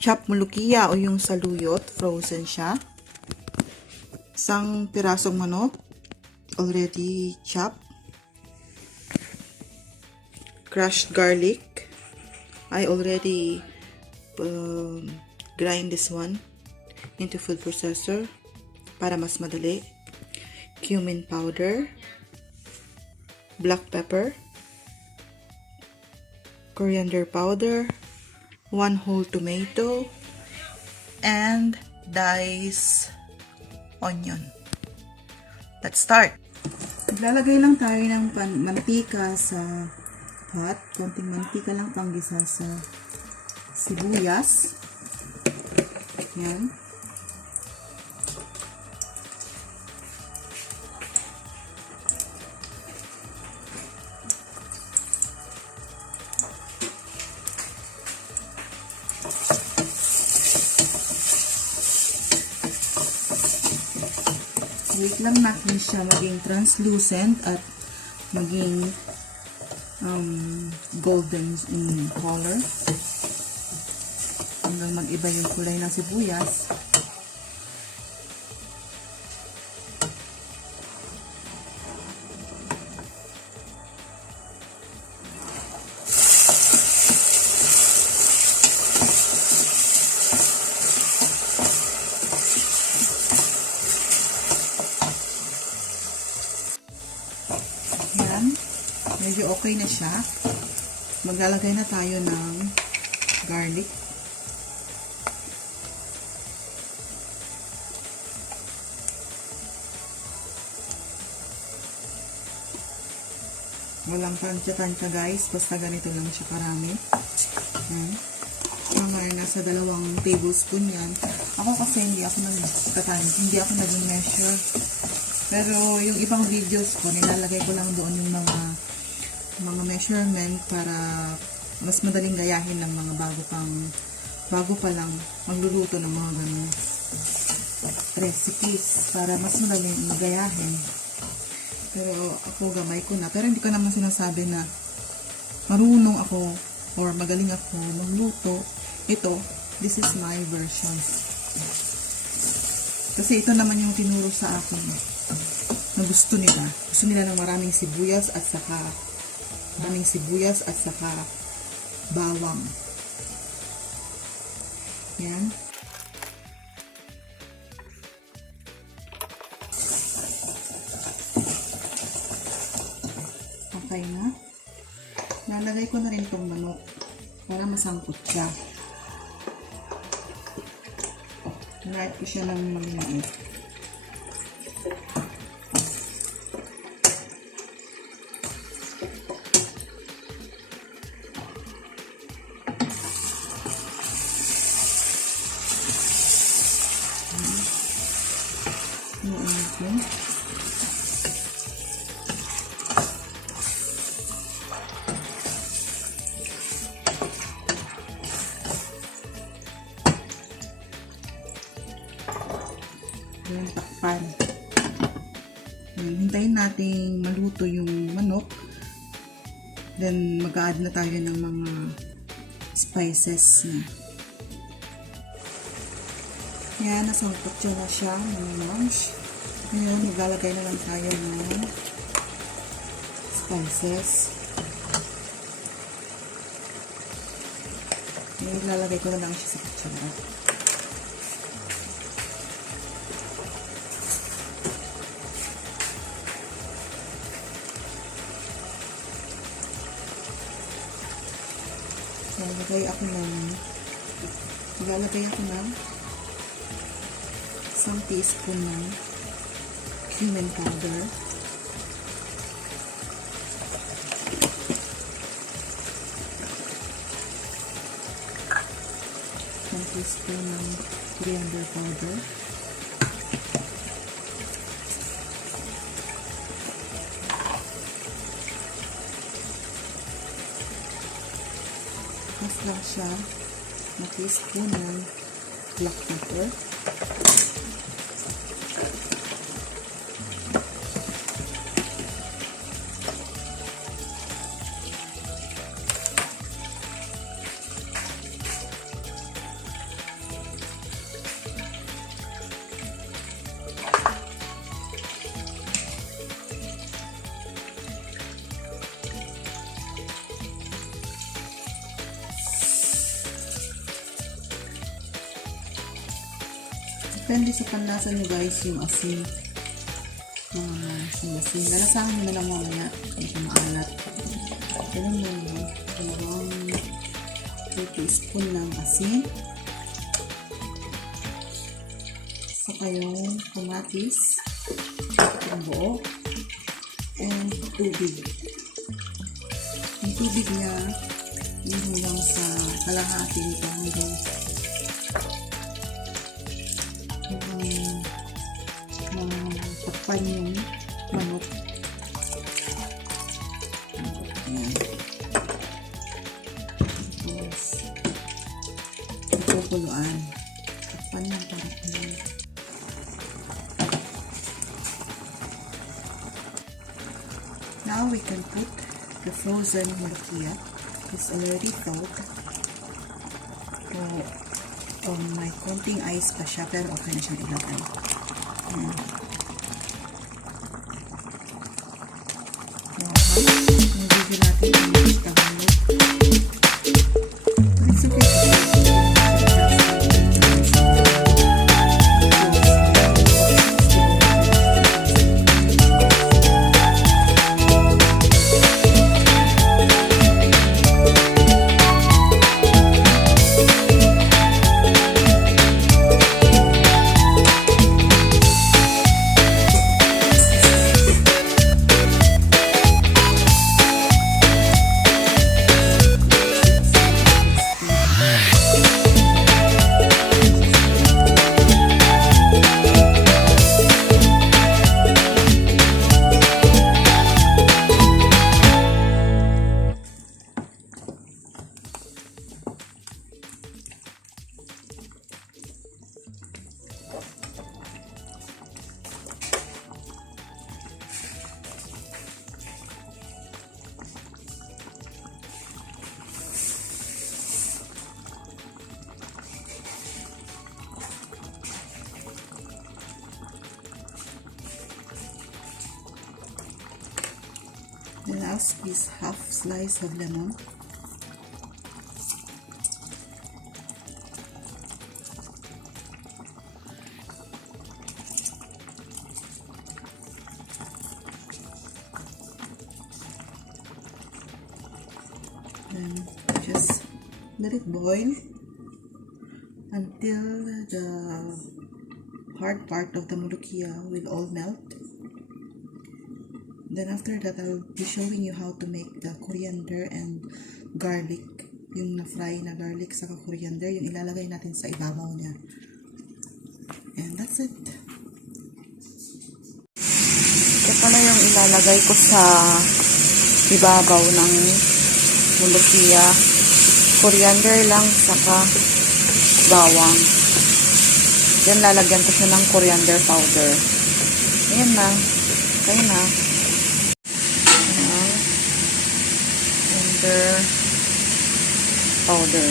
chopped molokhia o yung saluyot, frozen siya. Isang pirasong manok, already chopped. Crushed garlic, I already grind this one into food processor para mas madali. Cumin powder, black pepper, coriander powder, 1 whole tomato, and diced onion. Let's start. Maglalagay lang tayo ng mantika sa pot. Konting mantika lang panggisa sa sibuyas. Yan. Wait lang natin siya maging translucent at maging golden in color. Hanggang mag-iba yung kulay ng sibuyas. Medyo okay na siya. Maglalagay na tayo ng garlic. Walang tansya-tansya guys. Basta ganito lang siya karami. Mga nasa 2 tablespoon yan. Ako kasi hindi ako nag-measure. Pero yung ibang videos ko, nilalagay ko lang doon yung mga measurement para mas madaling gayahin ng mga bago pa lang magluluto ng mga ganun recipes para mas madaling gayahin. Pero ako gamay ko na. Pero hindi ko naman sinasabi na marunong ako or magaling ako magluto. Ito, this is my version. Kasi ito naman yung tinuro sa akin na gusto nila. Gusto nila ng maraming sibuyas at saka bawang. Yan. Okay na. Nalagay ko na rin itong manok para masangkot siya. Nalagay ko siya ng maliliit. Ayan, takpan. Hintayin natin maluto yung manok. Then, mag-add na tayo ng mga spices na. Ayan, nasangkot siya na siya ng lunch. Ngayon, maglalagay na lang tayo ng spices. Ngayon, maglalagay ko na lang siya sa kutsara. Maglalagay ako ng isang teaspoon ng cumin powder, isang teaspoon ng coriander powder, mas lang siya na teaspoon ng black pepper, Depende sa panlasa nyo guys, yung asin. Yung asin. Lalasahan nyo na lang mamaya. Hindi maalat. Ganun lang yun. Dalawang 2 teaspoon ng asin. Saka yung kamatis. Yung buo. And tubig. Yung tubig niya, yung hanggang sa kalahati nito hanggang takpan yung manok. Tapos pupuluan. Takpan lang parang now we can put the frozen molokhia. It's already thawed. So, may konting ice pa siya, pero okay na siyang ilagay. Hindi natin ang tahulog. It's okay. The last is half slice of lemon. Then just let it boil until the hard part of the molokhia will all melt. Then after that, I'll be showing you how to make the coriander and garlic. Yung na-fry na garlic saka coriander, yung ilalagay natin sa ibabaw niya. And that's it. Ito pala yung ilalagay ko sa ibabaw ng molokhia. Coriander lang saka bawang. Then lalagyan ko siya ng coriander powder. Ayan na. Kaya na. Powder.